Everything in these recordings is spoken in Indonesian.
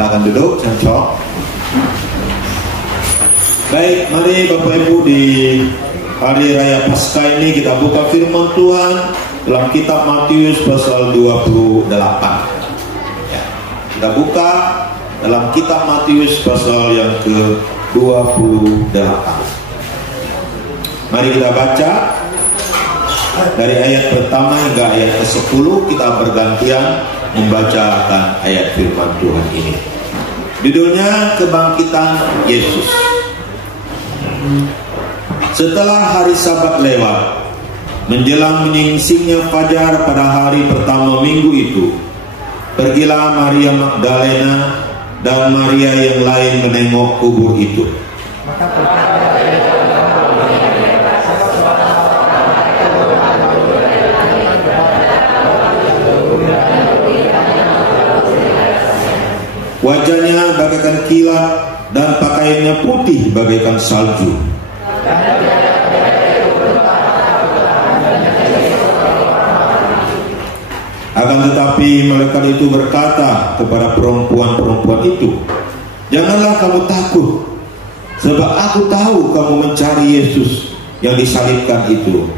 Silakan duduk, cocok. Baik, mari Bapak Ibu, di hari Raya Paskah ini kita buka firman Tuhan dalam kitab Matius pasal 28. Ya, kita buka dalam kitab Matius pasal yang ke-28. Mari kita baca dari ayat pertama hingga ayat ke-10. Kita bergantian membacakan ayat firman Tuhan ini. Judulnya Kebangkitan Yesus. Setelah hari Sabat lewat, menjelang menyingsingnya fajar pada hari pertama minggu itu, pergilah Maria Magdalena dan Maria yang lain menengok kubur itu. Wajahnya bagaikan kilat dan pakaiannya putih bagaikan salju. Akan tetapi malaikat itu berkata kepada perempuan-perempuan itu, "Janganlah kamu takut, sebab aku tahu kamu mencari Yesus yang disalibkan itu.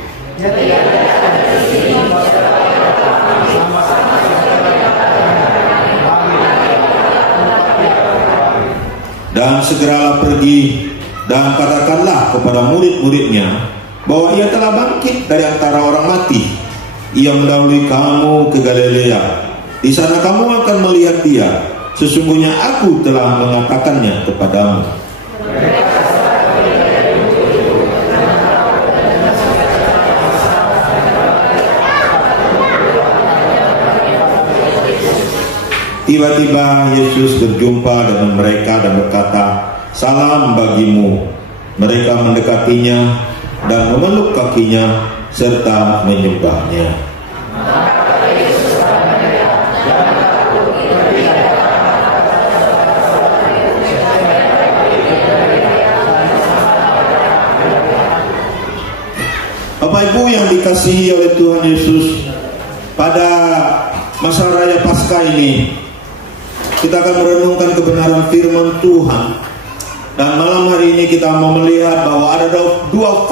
Dan segeralah pergi dan katakanlah kepada murid-muridnya bahwa ia telah bangkit dari antara orang mati. Ia mendahului kamu ke Galilea. Di sana kamu akan melihat dia. Sesungguhnya aku telah mengatakannya kepadamu." Tiba-tiba Yesus berjumpa dengan mereka dan berkata, "Salam bagimu." Mereka mendekatinya dan memeluk kakinya serta menyembahnya. Bapak Ibu yang dikasihi oleh Tuhan Yesus, pada masa Raya Paskah ini kita akan merenungkan kebenaran firman Tuhan. Dan malam hari ini kita mau melihat bahwa ada dua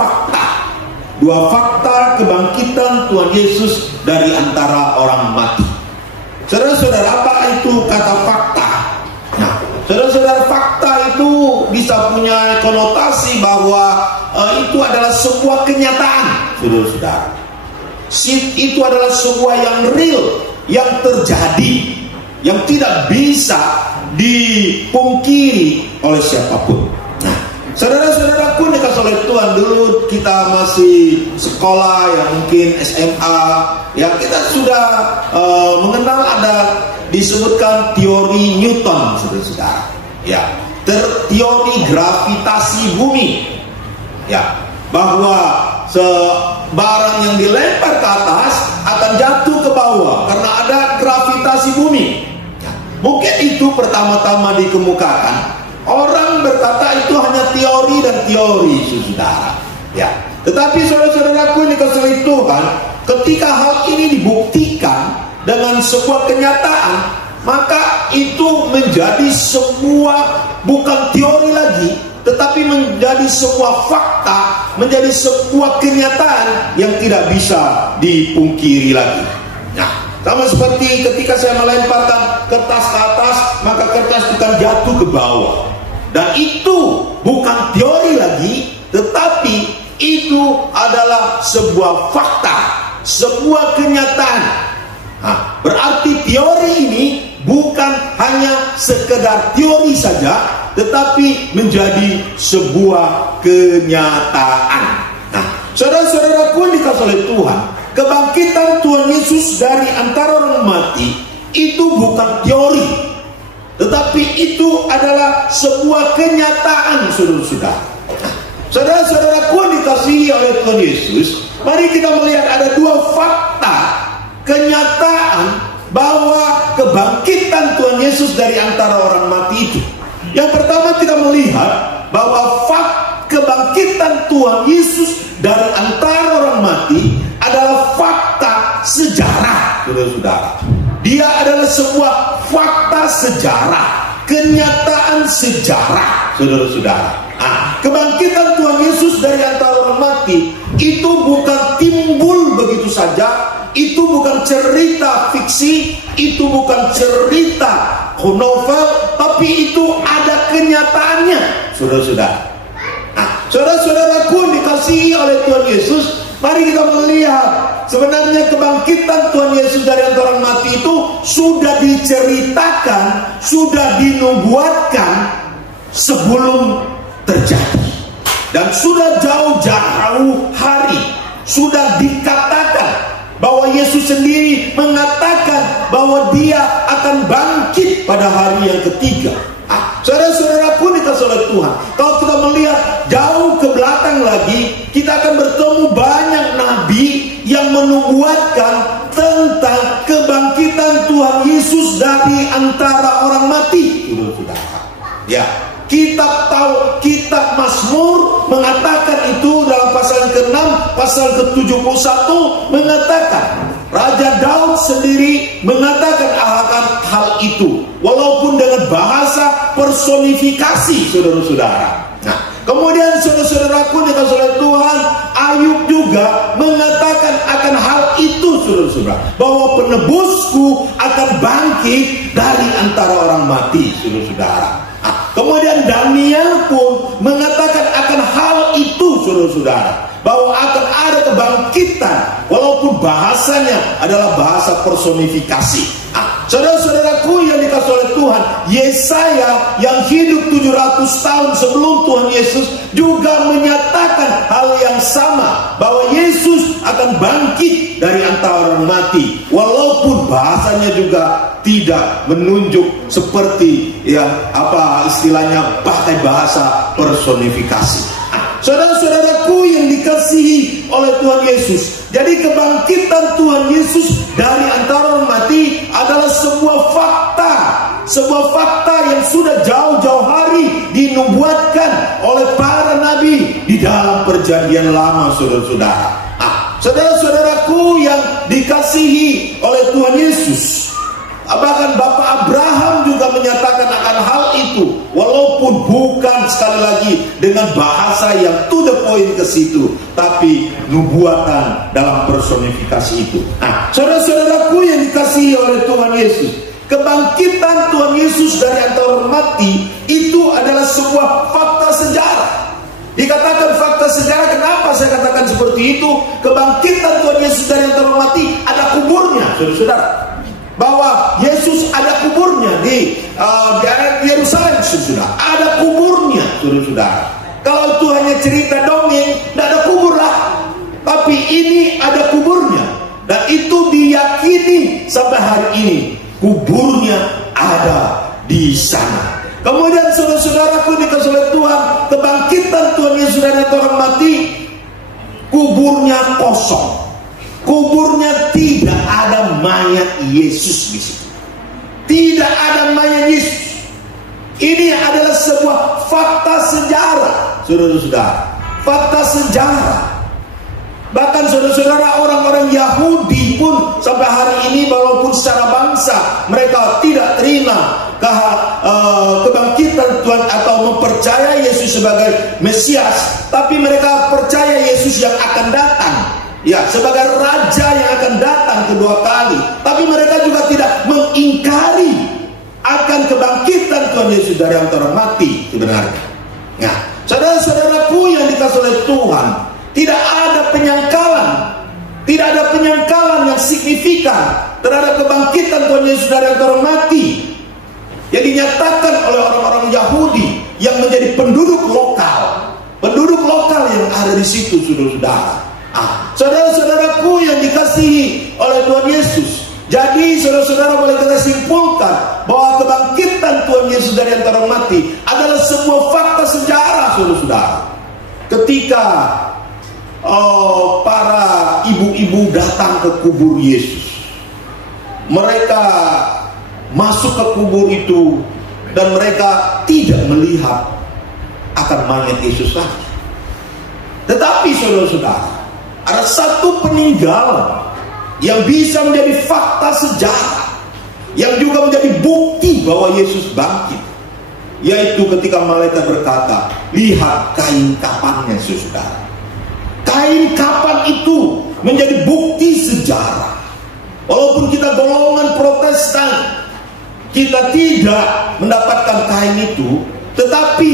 fakta kebangkitan Tuhan Yesus dari antara orang mati. Saudara-saudara, apa itu kata fakta? Nah, saudara-saudara, fakta itu bisa punya konotasi bahwa itu adalah sebuah kenyataan, saudara-saudara. Itu adalah sebuah yang real, yang terjadi, yang tidak bisa dipungkiri oleh siapapun. Nah, saudara-saudaraku dikasih oleh Tuhan, dulu kita masih sekolah, ya mungkin SMA, ya kita sudah mengenal ada disebutkan teori Newton, saudara-saudara. Ya, teori gravitasi bumi. Ya, bahwa barang yang dilempar ke atas akan jatuh ke bawah karena ada gravitasi bumi. Mungkin itu pertama-tama dikemukakan. Orang berkata itu hanya teori dan teori, saudara. Ya. Tetapi saudara-saudaraku ini dikasih Tuhan, ketika hal ini dibuktikan dengan sebuah kenyataan, maka itu menjadi sebuah bukan teori lagi, tetapi menjadi sebuah fakta, menjadi sebuah kenyataan yang tidak bisa dipungkiri lagi. Nah, sama seperti ketika saya melemparkan kertas ke atas, maka kertas akan jatuh ke bawah. Dan itu bukan teori lagi, tetapi itu adalah sebuah fakta, sebuah kenyataan. Nah, berarti teori ini bukan hanya sekedar teori saja, tetapi menjadi sebuah kenyataan. Nah, saudara-saudaraku dikasih oleh Tuhan, kebangkitan Tuhan Yesus dari antara orang mati itu bukan teori, tetapi itu adalah sebuah kenyataan, saudara-saudara. Saudara-saudaraku dikasihi oleh Tuhan Yesus, mari kita melihat ada dua fakta kenyataan bahwa kebangkitan Tuhan Yesus dari antara orang mati itu. Yang pertama kita melihat bahwa kebangkitan Tuhan Yesus dari antara orang mati adalah fakta sejarah, saudara-saudara. Dia adalah sebuah fakta sejarah. kenyataan sejarah, saudara-saudara. Kebangkitan Tuhan Yesus dari antara orang mati itu bukan timbul begitu saja. Itu bukan cerita fiksi, itu bukan cerita novel, tapi itu ada kenyataannya, saudara-saudara. Saudara-saudaraku dikasihi oleh Tuhan Yesus, mari kita melihat sebenarnya kebangkitan Tuhan Yesus dari antara orang mati itu sudah diceritakan, sudah dinubuatkan sebelum terjadi, dan sudah jauh-jauh hari sudah dikatakan bahwa Yesus sendiri mengatakan bahwa dia akan bangkit pada hari yang ketiga. Saudara-saudaraku dikasihi oleh Tuhan, kalau kita melihat jauh ke belakang lagi, kita akan bertemu banyak nabi yang menubuatkan tentang kebangkitan Tuhan Yesus dari antara orang mati. Saudara, ya, kitab Mazmur mengatakan itu dalam pasal ke-6, pasal ke-71 mengatakan, Raja Daud sendiri mengatakan akan hal itu, walaupun dengan bahasa personifikasi, saudara-saudara. Nah, kemudian saudara-saudaraku dikasihi oleh Tuhan, Ayub juga mengatakan akan hal itu, saudara-saudara, bahwa penebusku akan bangkit dari antara orang mati, saudara-saudara. Kemudian Daniel pun mengatakan akan hal itu, saudara-saudara, bahwa akan ada kebangkitan, walaupun bahasanya adalah bahasa personifikasi. Saudara-saudaraku yang dikasihi oleh Tuhan, Yesaya yang hidup 700 tahun sebelum Tuhan Yesus juga menyatakan hal yang sama, bahwa Yesus akan bangkit dari antara orang mati, walaupun bahasanya juga tidak menunjuk seperti istilahnya pakai bahasa personifikasi. Saudara-saudaraku yang dikasihi oleh Tuhan Yesus, jadi kebangkitan Tuhan Yesus dari antara orang mati adalah sebuah fakta yang sudah jauh-jauh hari dinubuatkan oleh para nabi di dalam perjanjian lama, saudara-saudara. Saudara-saudaraku yang dikasihi oleh Tuhan Yesus, bahkan Bapak Abraham juga menyatakan akan hal itu, walaupun bukan sekali lagi dengan bahasa yang to the point ke situ, tapi nubuatan dalam personifikasi itu. Saudara-saudaraku yang dikasihi oleh Tuhan Yesus, kebangkitan Tuhan Yesus dari antara orang mati itu adalah sebuah fakta sejarah. Dikatakan fakta sejarah, kenapa saya katakan seperti itu? Kebangkitan Tuhan Yesus dari antara orang mati ada kuburnya, saudara-saudara. Bahwa Yesus ada kuburnya di Yerusalem, saudara. Ada kuburnya, saudara-saudara. Kalau itu hanya cerita dongeng, tidak ada kubur lah. Tapi ini ada kuburnya, dan itu diyakini sampai hari ini. Kuburnya ada di sana. Kemudian saudara-saudaraku dikasihi oleh Tuhan, kebangkitan Tuhan Yesus dari antara orang mati, kuburnya kosong. Kuburnya tidak ada mayat Yesus di situ. Tidak ada mayat Yesus. Ini adalah sebuah fakta sejarah, saudara-saudara. Fakta sejarah. Bahkan saudara-saudara, orang-orang Yahudi pun sampai hari ini, walaupun secara bangsa mereka tidak terima kebangkitan Tuhan atau mempercayai Yesus sebagai Mesias, tapi mereka percaya Yesus yang akan datang, ya, sebagai raja yang akan datang kedua kali. Tapi mereka juga tidak mengingkari akan kebangkitan Tuhan Yesus dari antara mati sebenarnya. Nah, saudara-saudaraku yang dikasihi oleh Tuhan, tidak ada penyangkalan yang signifikan terhadap kebangkitan Tuhan Yesus dari antara mati yang dinyatakan oleh orang-orang Yahudi yang menjadi penduduk lokal yang ada di situ, saudara-saudara. Saudara-saudaraku yang dikasihi oleh Tuhan Yesus, jadi saudara-saudara boleh kita simpulkan bahwa kebangkitan Tuhan Yesus dari antara mati adalah sebuah fakta sejarah, saudara-saudara. Ketika para ibu-ibu datang ke kubur Yesus, mereka masuk ke kubur itu dan mereka tidak melihat akan mayat Yesus lagi. Tetapi saudara-saudara, ada satu peninggalan yang bisa menjadi fakta sejarah, yang juga menjadi bukti bahwa Yesus bangkit. yaitu ketika malaikat berkata, lihat kain kafannya, saudara. Kain kafan itu menjadi bukti sejarah. Walaupun kita golongan Protestan, kita tidak mendapatkan kain itu, tetapi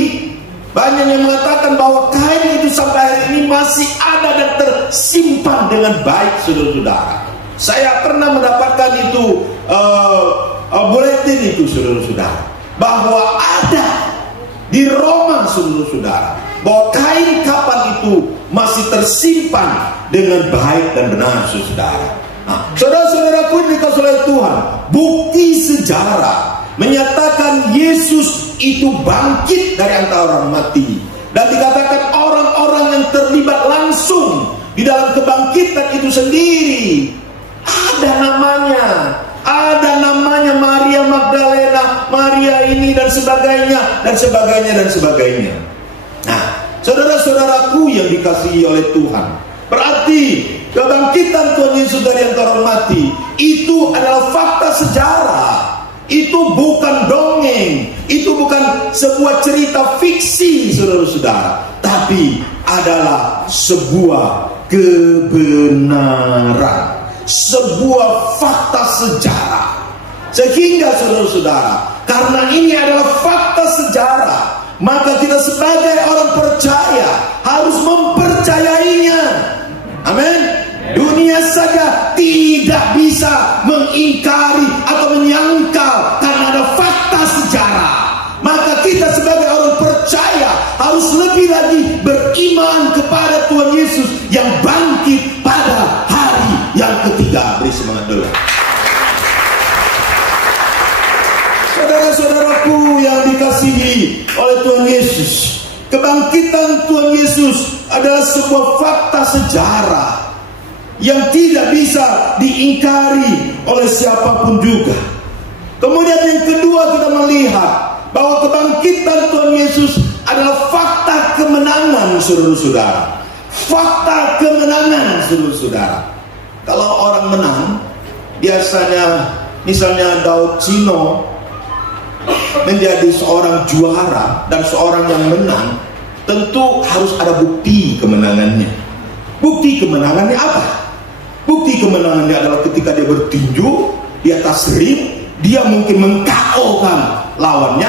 banyak yang mengatakan bahwa kain itu sampai hari ini masih ada dan tersimpan dengan baik, saudara-saudara. Saya pernah mendapatkan itu buletin itu, saudara-saudara, bahwa ada di Roma, saudara-saudara, bahwa kain kafan itu masih tersimpan dengan baik dan benar, saudara. Nah, saudara-saudaraku yang dikasihi oleh Tuhan, bukti sejarah menyatakan Yesus itu bangkit dari antara orang mati, dan dikatakan orang-orang yang terlibat langsung di dalam kebangkitan itu sendiri ada namanya Maria Magdalena, Maria ini dan sebagainya dan sebagainya dan sebagainya. Nah, saudara-saudaraku yang dikasihi oleh Tuhan, berarti kebangkitan Tuhan Yesus dari antara orang mati itu adalah fakta sejarah. Itu bukan dongeng, itu bukan sebuah cerita fiksi, saudara-saudara, tapi adalah sebuah kebenaran, sebuah fakta sejarah. Sehingga saudara-saudara, karena ini adalah fakta sejarah, maka kita sebagai orang percaya harus mempercayainya. Amin. Dunia saja tidak bisa mengingkari atau menyangkal karena ada fakta sejarah. Maka kita sebagai orang percaya harus lebih lagi beriman kepada Tuhan Yesus yang bangkit pada hari yang ketiga. Beri semangat dulu. Saudara-saudaraku yang dikasihi oleh Tuhan Yesus, kebangkitan Tuhan Yesus adalah sebuah fakta sejarah yang tidak bisa diingkari oleh siapapun juga. Kemudian yang kedua, kita melihat bahwa kebangkitan Tuhan Yesus adalah fakta kemenangan, saudara-saudara. Fakta kemenangan, saudara-saudara. Kalau orang menang, biasanya misalnya Daud Chino menjadi seorang juara dan seorang yang menang, tentu harus ada bukti kemenangannya. Bukti kemenangannya apa? Bukti kemenangannya adalah ketika dia bertinju di atas ring, dia mungkin meng-KO-kan lawannya,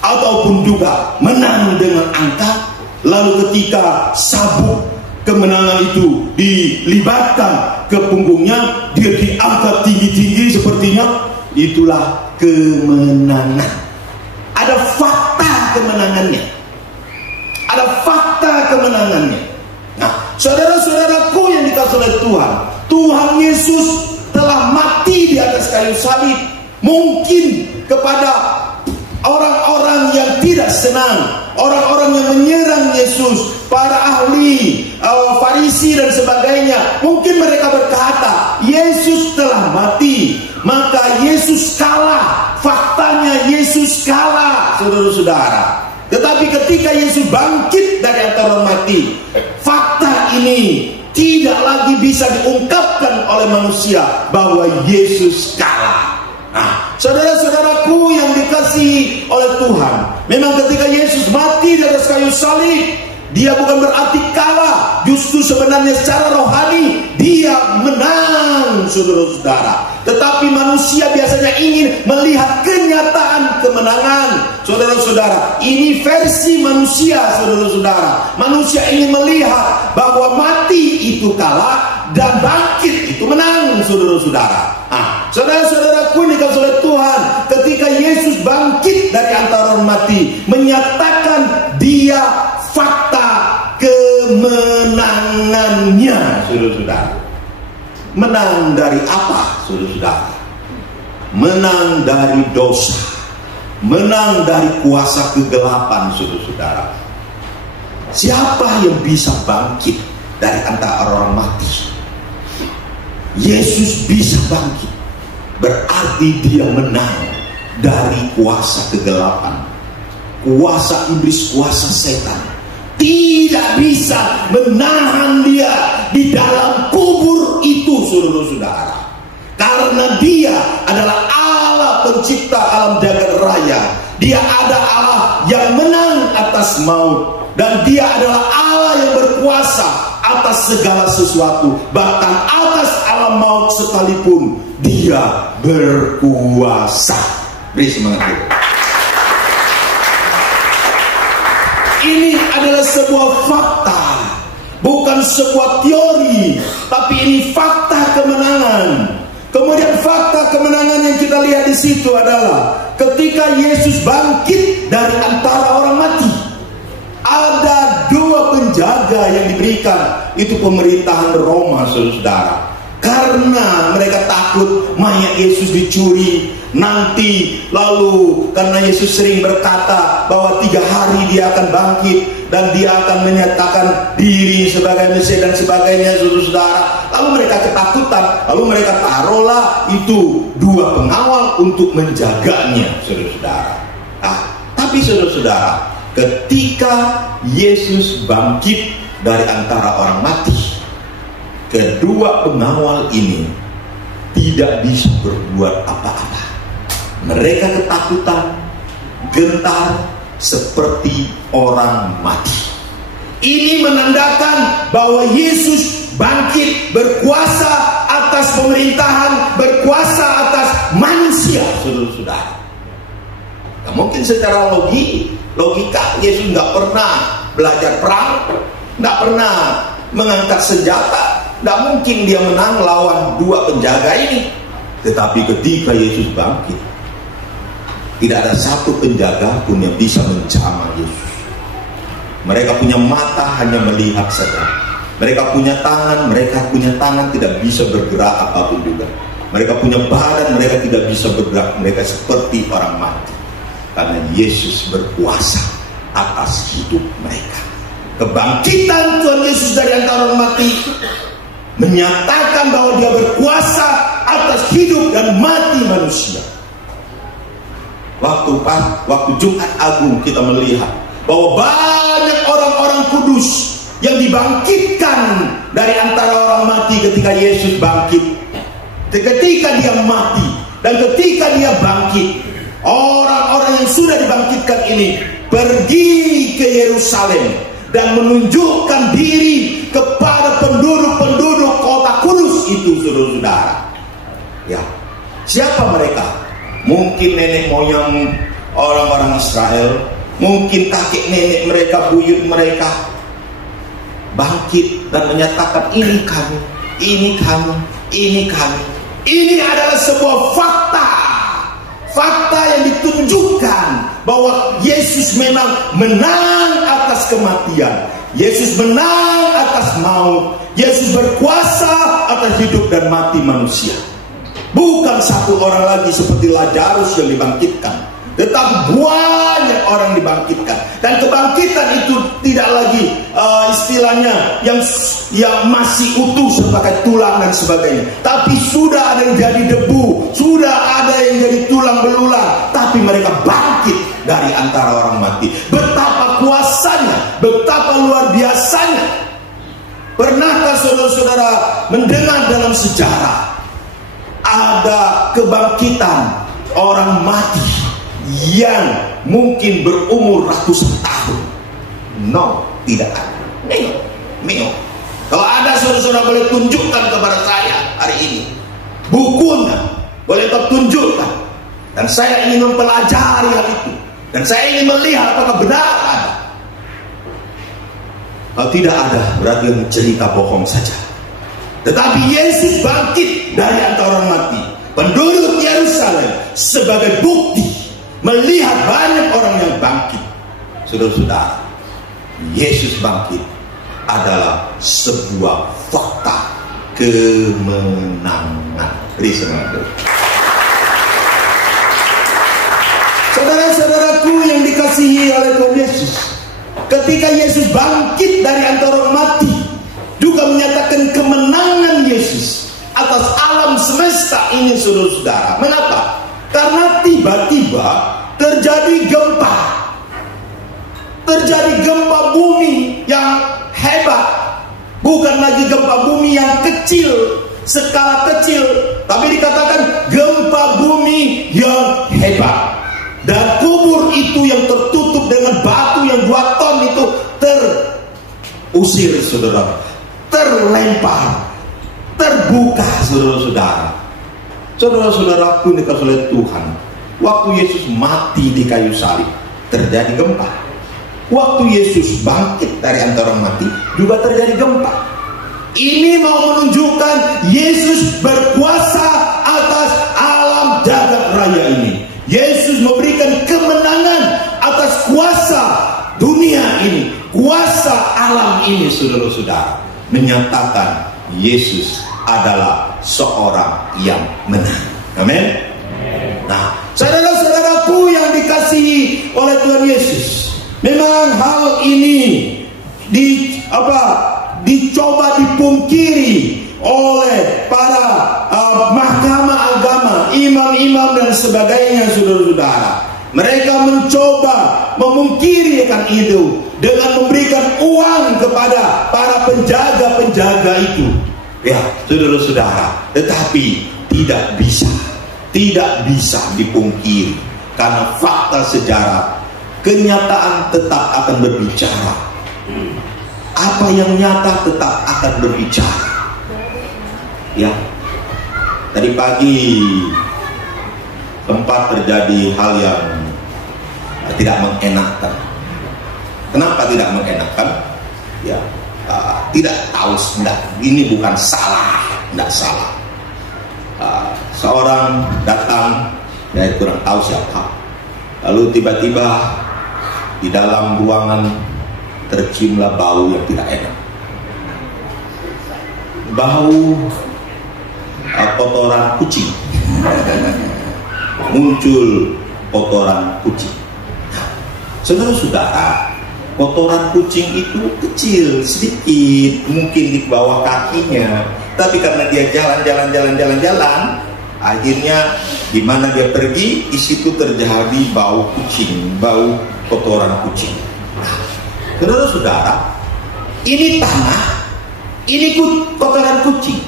ataupun juga menang dengan angka. Lalu ketika sabuk kemenangan itu dilibatkan ke punggungnya, dia diangkat tinggi-tinggi sepertinya, itulah kemenangan. Ada fakta kemenangannya. Ada fakta kemenangannya. Nah, saudara-saudaraku yang dikasihi oleh Tuhan, Tuhan Yesus telah mati di atas kayu salib. Mungkin kepada orang-orang yang tidak senang, orang-orang yang menyerang Yesus, para ahli Farisi dan sebagainya, mungkin mereka berkata Yesus telah mati, maka Yesus kalah. Faktanya Yesus kalah, saudara-saudara. Tetapi ketika Yesus bangkit dari antara orang mati, fakta ini tidak lagi bisa diungkapkan oleh manusia bahwa Yesus kalah. Nah, saudara-saudaraku yang dikasihi oleh Tuhan, memang ketika Yesus mati di atas kayu salib, dia bukan berarti kalah. Justru sebenarnya secara rohani dia menang, saudara-saudara. Tetapi manusia biasanya ingin melihat kenyataan kemenangan, saudara-saudara. Ini versi manusia, saudara-saudara. Manusia ingin melihat bahwa mati itu kalah dan bangkit itu menang, saudara-saudara. Nah, saudara-saudaraku yang dikasihi oleh Tuhan, ketika Yesus bangkit dari antara orang mati, menyatakan dia fakta kemenangannya, saudara-saudara. Menang dari apa, saudara-saudara? Menang dari dosa, menang dari kuasa kegelapan, saudara-saudara. Siapa yang bisa bangkit dari antara orang mati? Yesus bisa bangkit, berarti dia menang dari kuasa kegelapan, kuasa iblis, kuasa setan. Tidak bisa menahan dia di dalam kubur itu, saudara-saudara. Karena dia adalah Allah pencipta alam jagat raya. Dia ada Allah yang menang atas maut, dan dia adalah Allah yang berkuasa atas segala sesuatu, bahkan atas alam maut sekalipun dia berkuasa. Beri semangat. Ini adalah sebuah fakta, bukan sebuah teori, tapi ini fakta kemenangan. Kemudian fakta kemenangan yang kita lihat di situ adalah ketika Yesus bangkit dari antara orang mati, ada dua penjaga yang diberikan, itu pemerintahan Roma, saudara. Karena mereka takut mayat Yesus dicuri nanti, lalu karena Yesus sering berkata bahwa 3 hari dia akan bangkit dan dia akan menyatakan diri sebagai Mesias dan sebagainya, saudara. Lalu mereka ketakutan, lalu mereka taruhlah itu 2 pengawal untuk menjaganya, saudara. Tapi saudara, ketika Yesus bangkit dari antara orang mati, kedua pengawal ini tidak bisa berbuat apa-apa. Mereka ketakutan, gentar, seperti orang mati. Ini menandakan bahwa Yesus bangkit, berkuasa atas pemerintahan, berkuasa atas manusia, saudara-saudara. Nah, mungkin secara logika Yesus nggak pernah belajar perang, nggak pernah mengangkat senjata. Tidak mungkin dia menang lawan 2 penjaga ini. Tetapi ketika Yesus bangkit, tidak ada satu penjaga pun yang bisa menjamah Yesus. Mereka punya mata hanya melihat saja. Mereka punya tangan tidak bisa bergerak apapun juga. Mereka punya badan, mereka tidak bisa bergerak. Mereka seperti orang mati. Karena Yesus berkuasa atas hidup mereka. Kebangkitan Tuhan Yesus dari antara orang mati menyatakan bahwa dia berkuasa atas hidup dan mati manusia. Waktu Jumat Agung kita melihat bahwa banyak orang-orang kudus yang dibangkitkan dari antara orang mati ketika Yesus bangkit. Ketika dia mati dan ketika dia bangkit, orang-orang yang sudah dibangkitkan ini pergi ke Yerusalem dan menunjukkan diri kepada penduduk-penduduk kota Kudus itu, saudara-saudara. Ya, siapa mereka? Mungkin nenek moyang orang-orang Israel, mungkin kakek nenek mereka, buyut mereka, bangkit dan menyatakan ini kami, ini kami, ini kami. Ini adalah sebuah fakta yang ditunjukkan bahwa Yesus memang menang atas kematian. Yesus menang atas maut. Yesus berkuasa atas hidup dan mati manusia. Bukan satu orang lagi seperti Lazarus yang dibangkitkan, tetapi banyak orang dibangkitkan. Dan kebangkitan itu tidak lagi istilahnya yang masih utuh sebagai tulang dan sebagainya, tapi sudah ada yang jadi debu, sudah ada yang jadi tulang belulang, tapi mereka bangkit dari antara orang mati. Betapa kuasanya, betapa luar biasanya. Pernahkah saudara-saudara mendengar dalam sejarah ada kebangkitan orang mati yang mungkin berumur ratusan tahun? No, tidak ada. Mio. Kalau ada, saudara-saudara boleh tunjukkan kepada saya hari ini bukunya, boleh kau tunjukkan, dan saya ingin mempelajari hal itu, dan saya ingin melihat apakah benar ada. Kalau tidak ada, berarti yang cerita bohong saja. Tetapi Yesus bangkit dari antara orang mati. Penduduk Yerusalem sebagai bukti melihat banyak orang yang bangkit. Saudara-saudara, Yesus bangkit adalah sebuah fakta kemenangan. Saudara-saudaraku yang dikasihi oleh Tuhan Yesus, ketika Yesus bangkit dari antara orang mati, juga menyatakan kemenangan Yesus atas alam semesta ini, saudara-saudara. Mengapa? Karena tiba-tiba terjadi gempa. Terjadi gempa bumi yang hebat. Bukan lagi gempa bumi yang kecil, skala kecil, tapi dikatakan gempa bumi yang hebat. Dan kubur terusir, saudara, terlempar, terbuka, saudara-saudara. Saudara-saudaraku dikasihi oleh Tuhan, waktu Yesus mati di kayu salib terjadi gempa. Waktu Yesus bangkit dari antara orang mati juga terjadi gempa. Ini mau menunjukkan Yesus berkuasa atas alam jagat raya ini. Yesus memberikan kemenangan atas kuasa dunia ini, kuasa alam ini, saudara-saudara. Menyatakan Yesus adalah seorang yang menang. Amin. Nah, saudara-saudaraku yang dikasihi oleh Tuhan Yesus, memang hal ini dicoba dipungkiri oleh para mahkamah agama, imam-imam dan sebagainya, saudara-saudara. Mereka mencoba memungkirikan itu dengan memberikan uang kepada para penjaga-penjaga itu. Ya, saudara-saudara, tetapi tidak bisa dipungkiri, karena fakta sejarah, kenyataan tetap akan berbicara. Apa yang nyata tetap akan berbicara. Ya, tadi pagi sempat terjadi hal yang tidak mengenakan. Kenapa tidak mengenakan? Ya, tidak tahu, ini bukan salah, tidak salah. Seorang datang, saya kurang tahu siapa. Lalu tiba-tiba di dalam ruangan terciumlah bau yang tidak enak. Bau kotoran kucing. Muncul kotoran kucing. Saudara-saudara, kotoran kucing itu kecil, sedikit, mungkin di bawah kakinya. Tapi karena dia jalan, akhirnya di mana dia pergi, di situ terjadi bau kucing, bau kotoran kucing. Saudara-saudara, ini tanah, ini kotoran kucing.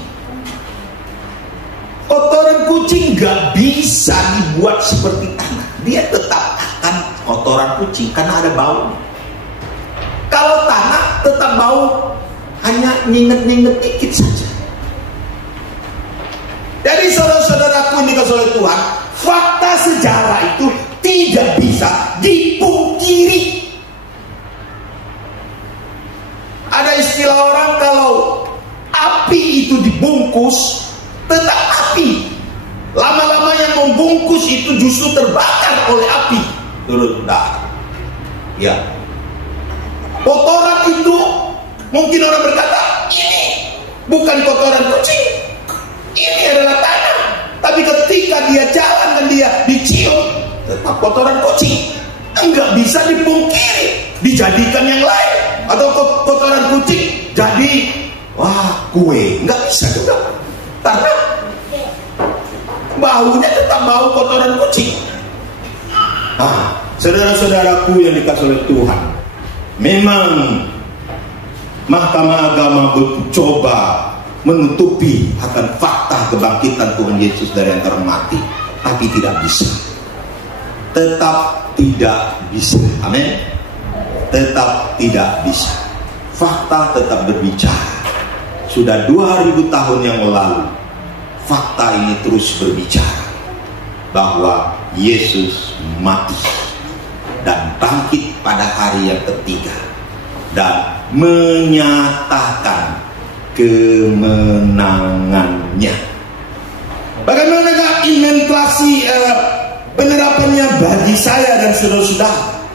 Kotoran kucing gak bisa dibuat seperti tanah. Dia tetap akan kotoran kucing karena ada bau. Kalau tanah tetap bau, hanya nyenget-nyenget dikit saja. Jadi saudara-saudaraku yang dikasihi oleh Tuhan, fakta sejarah itu tidak bisa dipungkiri. Ada istilah orang, kalau api itu dibungkus, tetap api. Lama-lama yang membungkus itu justru terbakar oleh api. Saudara, ya, kotoran itu mungkin orang berkata ini bukan kotoran kucing, ini adalah tanah. Tapi ketika dia jalan dan dia dicium, tetap kotoran kucing. Enggak bisa dipungkiri, dijadikan yang lain. Atau kotoran kucing jadi kue, enggak bisa juga. Karena baunya tetap bau kotoran kucing. Saudara-saudaraku yang dikasihi oleh Tuhan, memang mahkamah agama mencoba menutupi akan fakta kebangkitan Tuhan Yesus dari antara mati, tapi tidak bisa. Tetap tidak bisa. Amin. Tetap tidak bisa. Fakta tetap berbicara. Sudah 2000 tahun yang lalu, fakta ini terus berbicara bahwa Yesus mati dan bangkit pada hari yang ketiga dan menyatakan kemenangannya. Bagaimanakah implementasi penerapannya bagi saya dan saudara-saudara?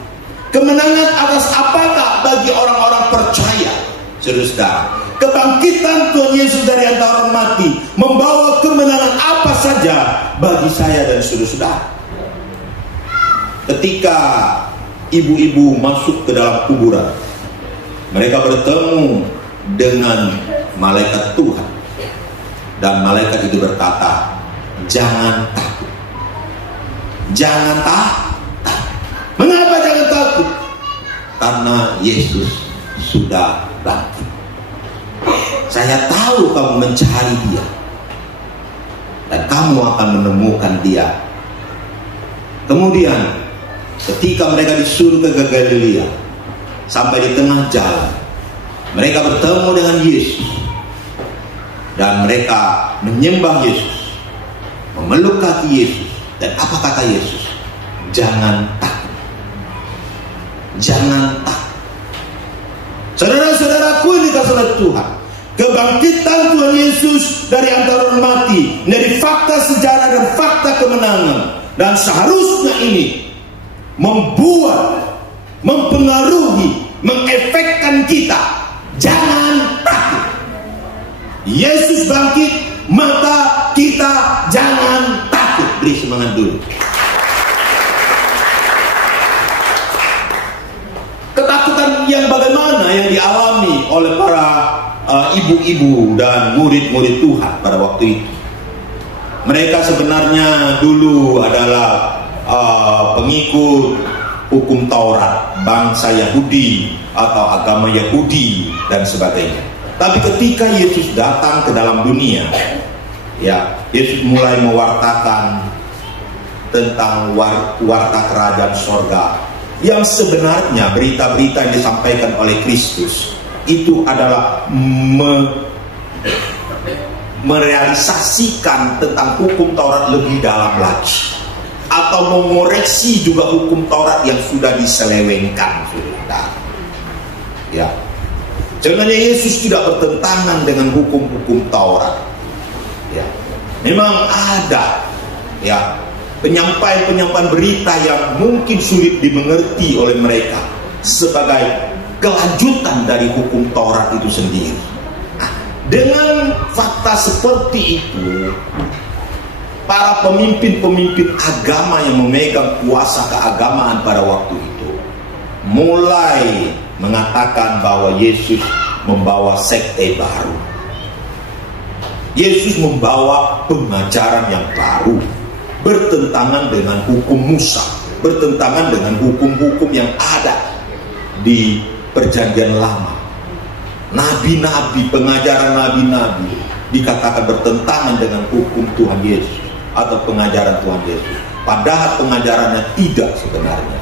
Kemenangan atas apakah bagi orang-orang percaya? Saudara-saudara, kebangkitan Tuhan Yesus dari antara orang mati membawa kemenangan apa saja bagi saya dan saudara-saudara. Ketika ibu-ibu masuk ke dalam kuburan, mereka bertemu dengan malaikat Tuhan, dan malaikat itu berkata, jangan takut, jangan takut. Mengapa jangan takut? Karena Yesus sudah bangkit. Saya tahu kamu mencari dia, dan kamu akan menemukan dia. Kemudian ketika mereka disuruh ke Galilea, sampai di tengah jalan, Mereka bertemu dengan Yesus dan mereka menyembah Yesus, memeluk kaki Yesus. Dan apa kata Yesus? Jangan takut. Jangan takut. Saudara-saudaraku yang dikasihi oleh Tuhan, kebangkitan Tuhan Yesus dari antara orang mati menjadi fakta sejarah dan fakta kemenangan. Dan seharusnya ini membuat, mempengaruhi, mengefekkan kita. Jangan takut. Yesus bangkit, maka kita jangan takut. Beri semangat dulu. Ketakutan yang bagaimana yang dialami oleh para ibu-ibu dan murid-murid Tuhan pada waktu itu? Mereka sebenarnya dulu adalah pengikut hukum Taurat, bangsa Yahudi atau agama Yahudi dan sebagainya. Tapi ketika Yesus datang ke dalam dunia, ya, Yesus mulai mewartakan tentang warta kerajaan sorga, yang sebenarnya berita-berita yang disampaikan oleh Kristus itu adalah merealisasikan tentang hukum Taurat lebih dalam lagi, atau mengoreksi juga hukum Taurat yang sudah diselewengkan. Ya, sebenarnya Yesus tidak bertentangan dengan hukum-hukum Taurat. Ya, memang ada ya penyampaian berita yang mungkin sulit dimengerti oleh mereka sebagai kelanjutan dari hukum Taurat itu sendiri. Dengan fakta seperti itu, para pemimpin-pemimpin agama yang memegang kuasa keagamaan pada waktu itu mulai mengatakan bahwa Yesus membawa sekte baru. Yesus membawa pengajaran yang baru, bertentangan dengan hukum Musa, bertentangan dengan hukum-hukum yang ada di Perjanjian Lama. Nabi-nabi, pengajaran nabi-nabi dikatakan bertentangan dengan hukum Tuhan Yesus atau pengajaran Tuhan Yesus. Padahal pengajarannya tidak sebenarnya.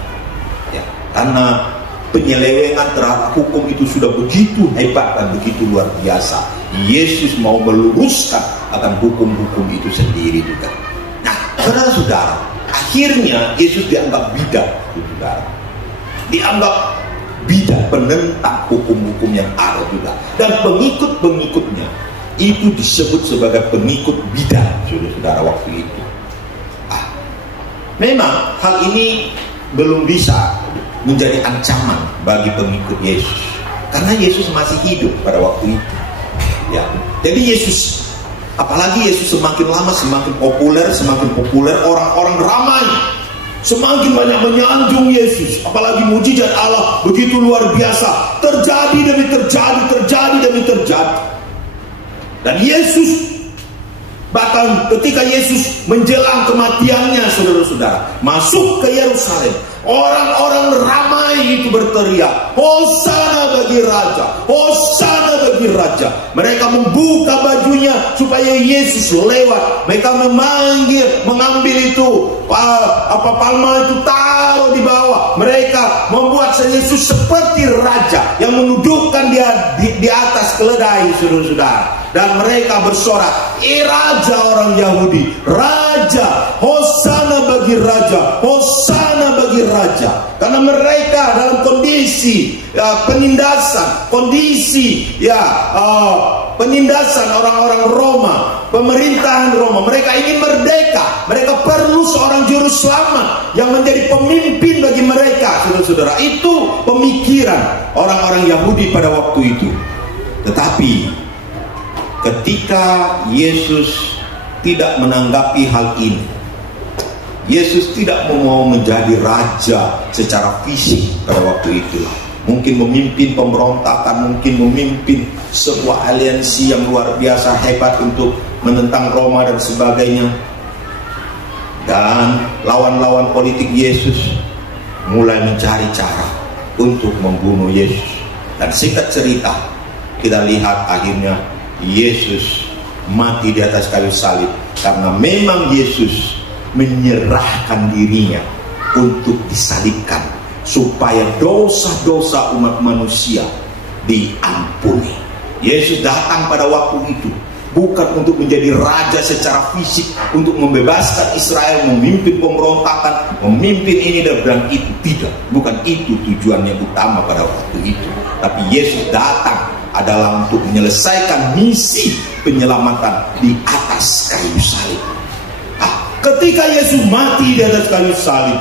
Ya, karena penyelewengan terhadap hukum itu sudah begitu hebat dan begitu luar biasa. Yesus mau meluruskan akan hukum-hukum itu sendiri juga. Nah, saudara-saudara, akhirnya Yesus dianggap bidat, saudara. Dianggap bidat, penentang hukum-hukum yang ada juga. Dan pengikut-pengikutnya itu disebut sebagai pengikut bidat, saudara-saudara, waktu itu. Memang hal ini belum bisa menjadi ancaman bagi pengikut Yesus, karena Yesus masih hidup pada waktu itu. Ya, jadi Yesus, apalagi Yesus semakin lama semakin populer, orang-orang ramai. Semakin banyak menyanjung Yesus, apalagi mujizat Allah begitu luar biasa, terjadi demi terjadi. Dan Yesus, bahkan ketika Yesus menjelang kematiannya, saudara-saudara, masuk ke Yerusalem, orang-orang ramai itu berteriak, Hosana bagi Raja, Hosana bagi Raja. Mereka membuka bajunya supaya Yesus lewat. Mereka mengambil itu palma itu, taruh di bawah. Mereka membuat Yesus seperti raja yang menundukkan dia di atas keledai, saudara-saudara. Dan mereka bersorak, Raja orang Yahudi, Raja, Hosana bagi Raja, Hosana bagi Raja. Karena mereka dalam kondisi penindasan, penindasan orang-orang Roma, pemerintahan Roma. Mereka ingin merdeka, mereka perlu seorang juru selamat yang menjadi pemimpin bagi mereka, saudara-saudara. Itu pemikiran orang-orang Yahudi pada waktu itu. Tetapi ketika Yesus tidak menanggapi hal ini, Yesus tidak mau menjadi raja secara fisik pada waktu itu. Mungkin memimpin pemberontakan, mungkin memimpin sebuah aliansi yang luar biasa hebat untuk menentang Roma dan sebagainya. Dan lawan-lawan politik Yesus mulai mencari cara untuk membunuh Yesus. Dan singkat cerita, kita lihat akhirnya Yesus mati di atas kayu salib, karena memang Yesus menyerahkan dirinya untuk disalibkan supaya dosa-dosa umat manusia diampuni. Yesus datang pada waktu itu bukan untuk menjadi raja secara fisik, untuk membebaskan Israel, memimpin pemberontakan, memimpin ini dan itu. Tidak, bukan itu tujuannya utama pada waktu itu. Tapi Yesus datang adalah untuk menyelesaikan misi penyelamatan di atas kayu salib. Ketika Yesus mati di atas kayu salib,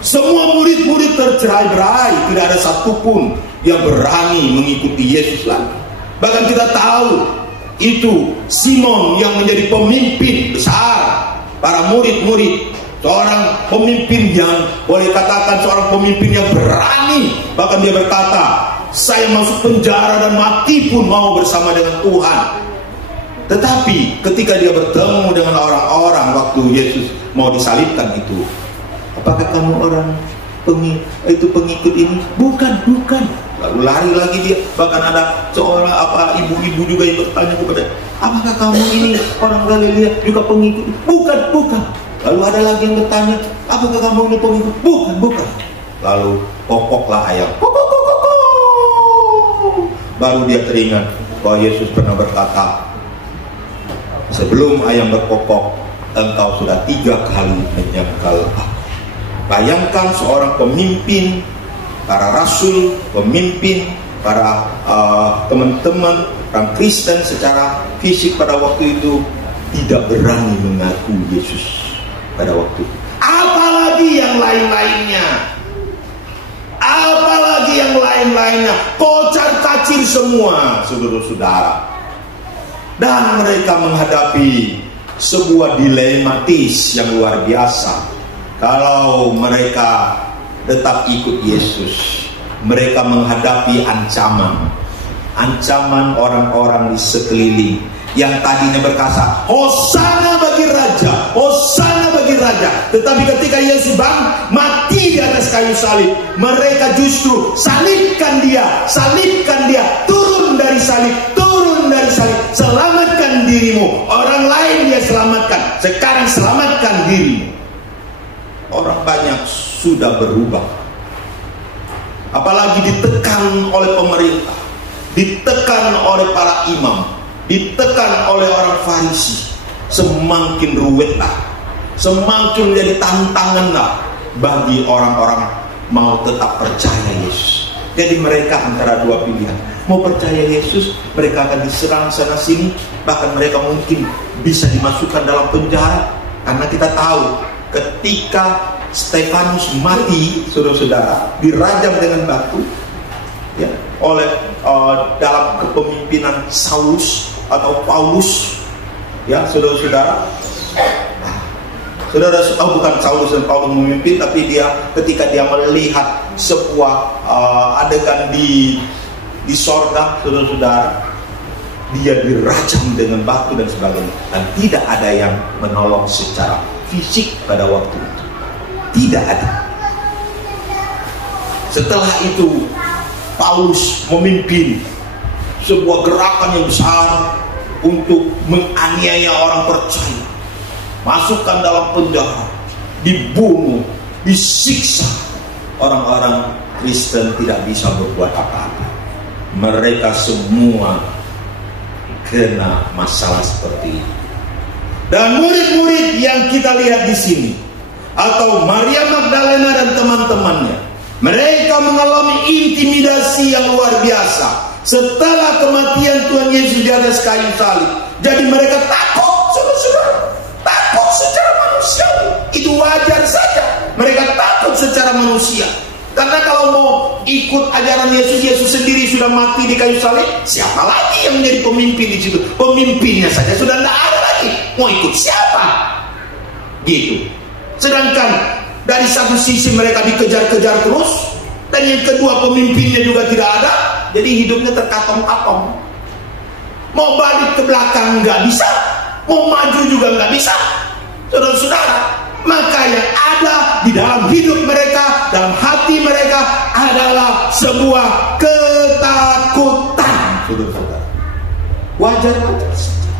semua murid-murid tercerai-berai, tidak ada satupun yang berani mengikuti Yesus lagi. Bahkan kita tahu itu Simon yang menjadi pemimpin besar para murid-murid, seorang pemimpin yang boleh katakan seorang pemimpin yang berani. Bahkan dia berkata, saya masuk penjara dan mati pun mau bersama dengan Tuhan. Tetapi ketika dia bertemu dengan orang-orang waktu Yesus mau disalibkan itu, apakah kamu orang pengikut ini? Bukan. Lalu lari lagi dia. Bahkan ada seorang ibu-ibu juga yang bertanya kepada, apakah kamu ini orang Galilea juga pengikut? Bukan. Lalu ada lagi yang bertanya, apakah kamu ini pengikut? Bukan. Lalu kokoklah ayam. Baru dia teringat bahwa Yesus pernah berkata, sebelum ayam berkokok, engkau sudah 3 kali menyangkal aku. Bayangkan seorang pemimpin, para rasul, pemimpin, para teman-teman orang Kristen secara fisik pada waktu itu tidak berani mengaku Yesus pada waktu itu. Apalagi yang lain-lainnya, kocar-kacir semua, saudara-saudara. Dan mereka menghadapi sebuah dilematis yang luar biasa. Kalau mereka tetap ikut Yesus, mereka menghadapi ancaman orang-orang di sekeliling yang tadinya berkata, Hosana bagi raja. Tetapi ketika Yesus mati di atas kayu salib, mereka justru salibkan dia, turun dari salib, selamatkan dirimu. Orang lain dia selamatkan, sekarang selamatkan dirimu. Orang banyak sudah berubah, apalagi ditekan oleh pemerintah, ditekan oleh para imam, ditekan oleh orang Farisi. Semakin ruwetlah, semakin menjadi tantanganlah bagi orang-orang mau tetap percaya Yesus. Jadi mereka antara dua pilihan, mau percaya Yesus, mereka akan diserang sana sini, bahkan mereka mungkin bisa dimasukkan dalam penjara. Karena kita tahu ketika Stefanus mati, saudara-saudara, dirajam dengan batu, ya, oleh dalam kepemimpinan Saulus atau Paulus, ya, saudara-saudara. Bukan Saulus dan Paulus memimpin, tapi ketika dia melihat sebuah adegan di sorga, saudara-saudara, dia dirajam dengan batu dan sebagainya, dan tidak ada yang menolong secara fisik pada waktu itu. Tidak ada. Setelah itu Paulus memimpin sebuah gerakan yang besar untuk menganiaya orang percaya, masukkan dalam penjara, dibunuh, disiksa. Orang-orang Kristen tidak bisa berbuat apa-apa. Mereka semua kena masalah seperti itu. Dan murid-murid yang kita lihat di sini, atau Maria Magdalena dan teman-temannya, mereka mengalami intimidasi yang luar biasa setelah kematian Tuhan Yesus di atas kayu salib. Jadi mereka takut, saudara-saudara, takut secara manusiawi. Itu wajar saja. Mereka takut secara manusia. Karena kalau mau ikut ajaran Yesus, Yesus sendiri sudah mati di kayu salib, siapa lagi yang menjadi pemimpin di situ? Pemimpinnya saja sudah tidak ada lagi. Mau ikut siapa? Gitu. Sedangkan dari satu sisi mereka dikejar-kejar terus, dan yang kedua pemimpinnya juga tidak ada. Jadi hidupnya terkatong-katong. Mau balik ke belakang nggak bisa, mau maju juga nggak bisa, saudara-saudara. Maka yang ada di dalam hidup mereka, dalam hati mereka adalah sebuah ketakutan, saudara-saudara. Wajar-wajar saja.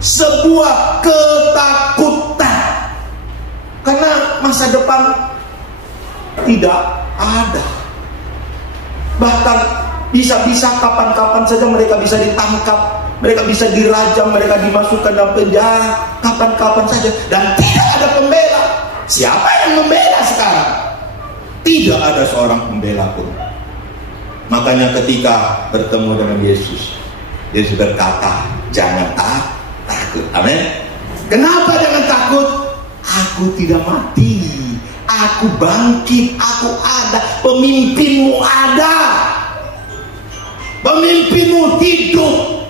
Sebuah ketakutan. Karena masa depan tidak ada. Bahkan Bisa-bisa kapan-kapan saja mereka bisa ditangkap, mereka bisa dirajam, mereka dimasukkan dalam penjara kapan-kapan saja, dan tidak ada pembela. Siapa yang membela sekarang? Tidak ada seorang pembela pun. Makanya ketika bertemu dengan Yesus, Yesus berkata, jangan takut. Amin. Kenapa jangan takut? Aku tidak mati, aku bangkit, aku ada, pemimpinmu ada, pemimpinmu hidup,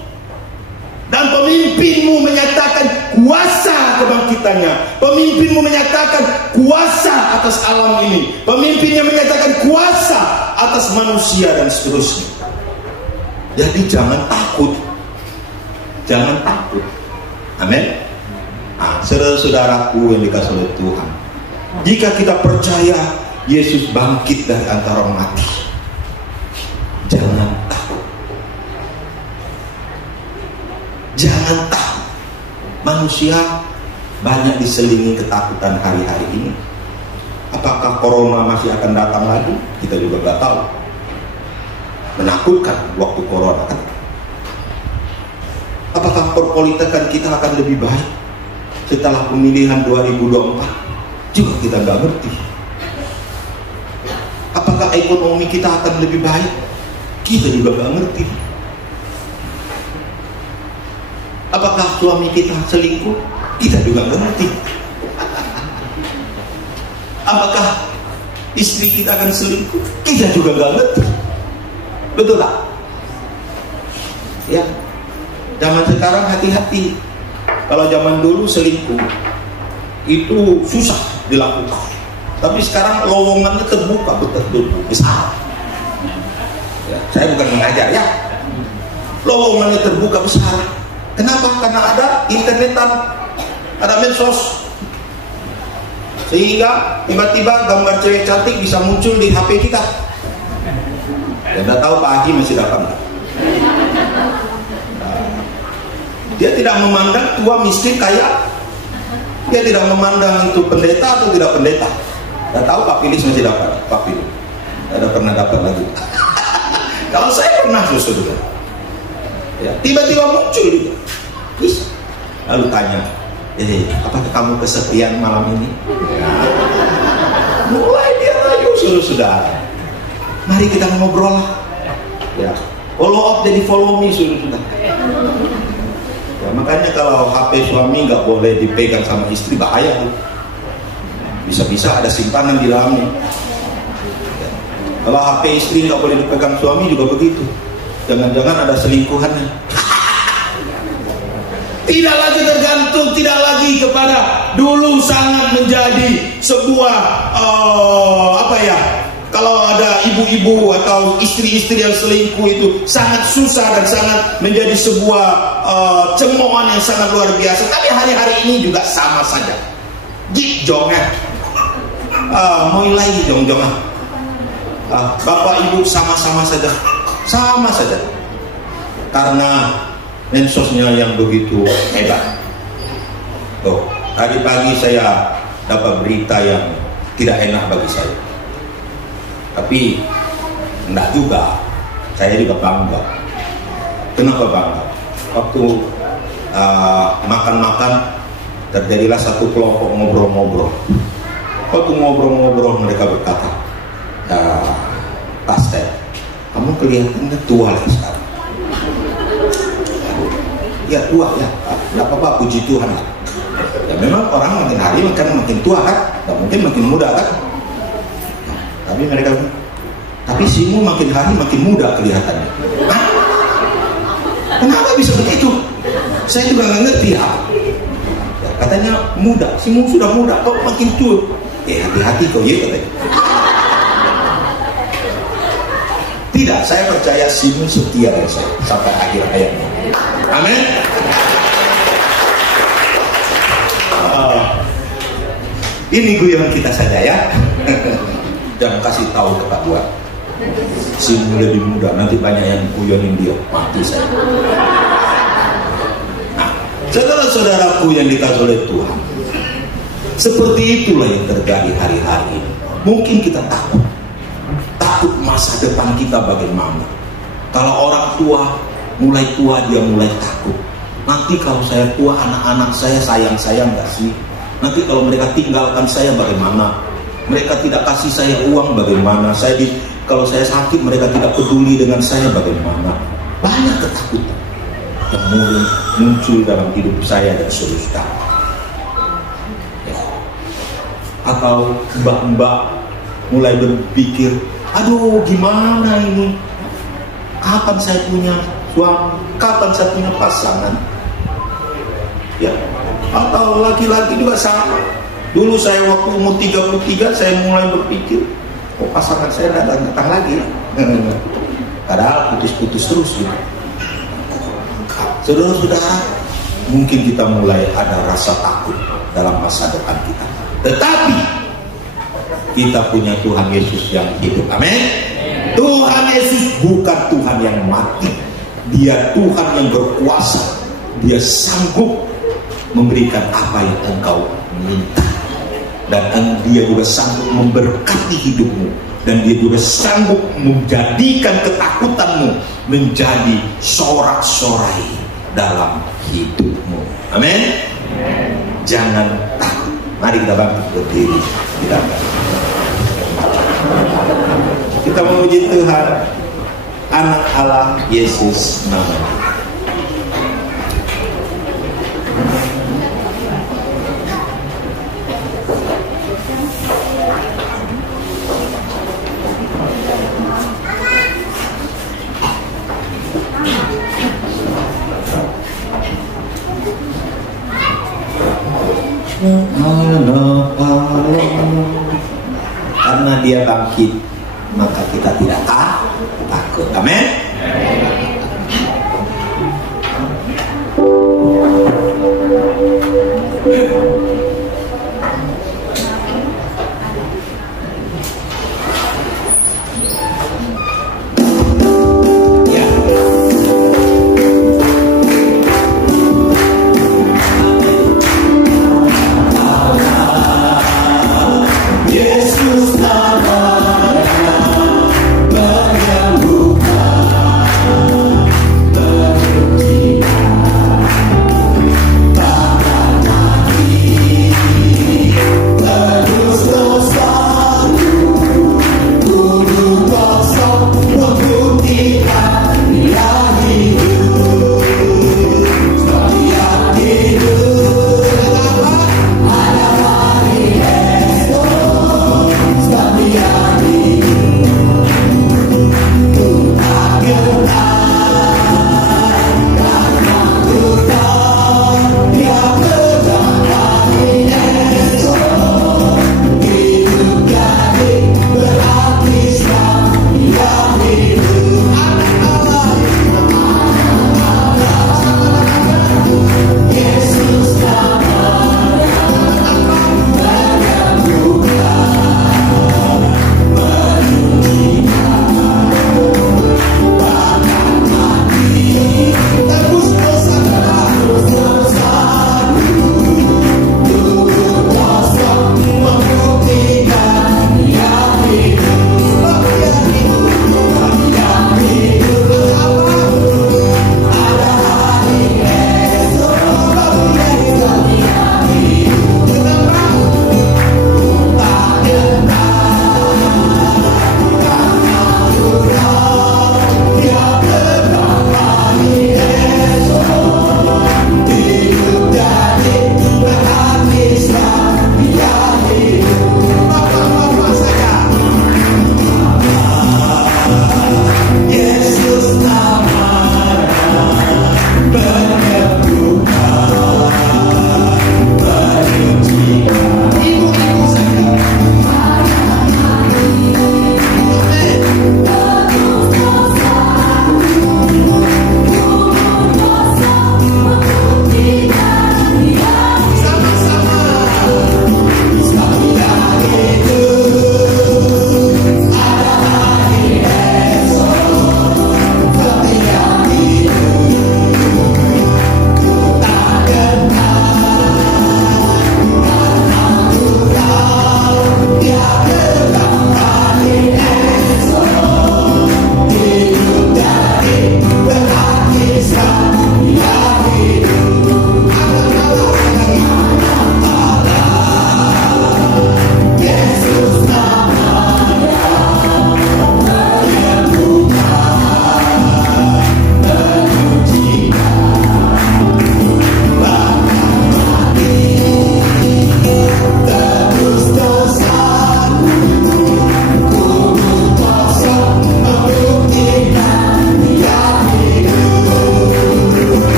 dan pemimpinmu menyatakan kuasa kebangkitannya, pemimpinmu menyatakan kuasa atas alam ini, pemimpinnya menyatakan kuasa atas manusia dan seterusnya. Jadi jangan takut, jangan takut. Amin. Saudara-saudaraku yang dikasihi oleh Tuhan, jika kita percaya Yesus bangkit dari antara orang mati, jangan takut. Jangan takut. Manusia banyak diselingi ketakutan hari-hari ini. Apakah corona masih akan datang lagi? Kita juga nggak tahu. Menakutkan waktu corona kan. Apakah perpolitikan kita akan lebih baik setelah pemilihan 2024? Juga kita nggak ngerti. Apakah ekonomi kita akan lebih baik? Kita juga nggak ngerti. Apakah suami kita selingkuh? Kita juga nggak ngerti. Apakah istri kita akan selingkuh? Kita juga nggak ngerti. Betul tak? Ya. Zaman sekarang hati-hati. Kalau zaman dulu selingkuh itu susah dilakukan, tapi sekarang lowongannya terbuka, betul besar. Ya, saya bukan mengajar ya. Lowongannya terbuka besar. Kenapa? Karena ada internetan, ada medsos, sehingga tiba-tiba gambar cewek cantik bisa muncul di HP kita. Dan tidak tahu Pak Haji masih dapat nggak? Dia tidak memandang tua, miskin, kaya. Dia tidak memandang itu pendeta atau tidak pendeta. Tidak tahu Pak Pilis masih dapat. Pak Pilis tidak pernah dapat lagi. Kalau saya pernah saudara. Ya, tiba-tiba muncul dia. Lalu tanya, apakah kamu kesepian malam ini? Ya. Mulai dia rayu saudara. Mari kita ngobrol lah. Ya. Follow up jadi follow me saudara. Ya, makanya kalau HP suami nggak boleh dipegang sama istri, bahaya tuh. Bisa-bisa ada simpanan di dalamnya. Ya. Kalau HP istri nggak boleh dipegang suami juga begitu. Jangan-jangan ada selingkuhannya. Tidak lagi tergantung, tidak lagi kepada dulu sangat menjadi sebuah kalau ada ibu-ibu atau istri-istri yang selingkuh itu sangat susah dan sangat menjadi sebuah cemoohan yang sangat luar biasa. Tapi hari-hari ini juga sama saja. Git jongan, mulai jong-jongan. Bapak ibu sama-sama saja, sama saja. Karena mensosnya yang begitu hebat. Tuh, tadi pagi saya dapat berita yang tidak enak bagi saya. Tapi enggak juga, saya juga bangga. Kenapa bangga? Waktu makan-makan terjadilah satu kelompok ngobrol-ngobrol. Waktu ngobrol-ngobrol mereka berkata, Pastor, kamu kelihatannya tua lah sekarang. Ya tua ya, tidak apa-apa, puji Tuhan. Ya memang orang makin hari makin tua kan, tidak mungkin makin muda kan. Tapi mereka bilang, tapi simu makin hari makin muda kelihatannya. Hah? Kenapa bisa begitu? Saya juga nggak ngerti ya. Katanya muda, simu sudah muda, kok makin tua? Hati-hati kau ya katanya. Tidak, saya percaya simu setia dengan saya sampai akhir hayatnya. Amin. Ini guyon kita saja ya. Jangan kasih tahu ke Pak Buat. Simu lebih muda, nanti banyak yang guyonin dia, mati saya. Nah, saudara-saudaraku yang dikasihi oleh Tuhan, seperti itulah yang terjadi hari-hari ini. Mungkin kita takut masa depan kita bagaimana. Kalau orang tua mulai tua, dia mulai takut. Nanti kalau saya tua, anak-anak saya sayang nggak sih? Nanti kalau mereka tinggalkan saya bagaimana? Mereka tidak kasih saya uang bagaimana? Kalau saya sakit, mereka tidak peduli dengan saya bagaimana? Banyak ketakutan yang mulai muncul dalam hidup saya dan saudara. Ya. Atau mbak-mbak mulai berpikir, aduh gimana ini? Kapan saya punya suami? Kapan saya punya pasangan? Ya. Atau laki-laki juga sama. Dulu saya waktu umur 33 saya mulai berpikir, kok pasangan saya datang lagi ya? Padahal putus-putus terus gitu. Saudara-saudara, mungkin kita mulai ada rasa takut dalam masa depan kita. Tetapi kita punya Tuhan Yesus yang hidup. Amin. Tuhan Yesus bukan Tuhan yang mati. Dia Tuhan yang berkuasa. Dia sanggup memberikan apa yang engkau minta. Dan dia juga sanggup memberkati hidupmu. Dan dia juga sanggup menjadikan ketakutanmu menjadi sorak-sorai dalam hidupmu. Amin. Jangan takut. Mari kita bangkit berdiri. Kita memuji Tuhan, Anak Allah Yesus namanya. Karena dia bangkit, maka kita tidak takut. Amin. Yesus namanya menyembuhkan.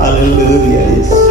Haleluya Yesus.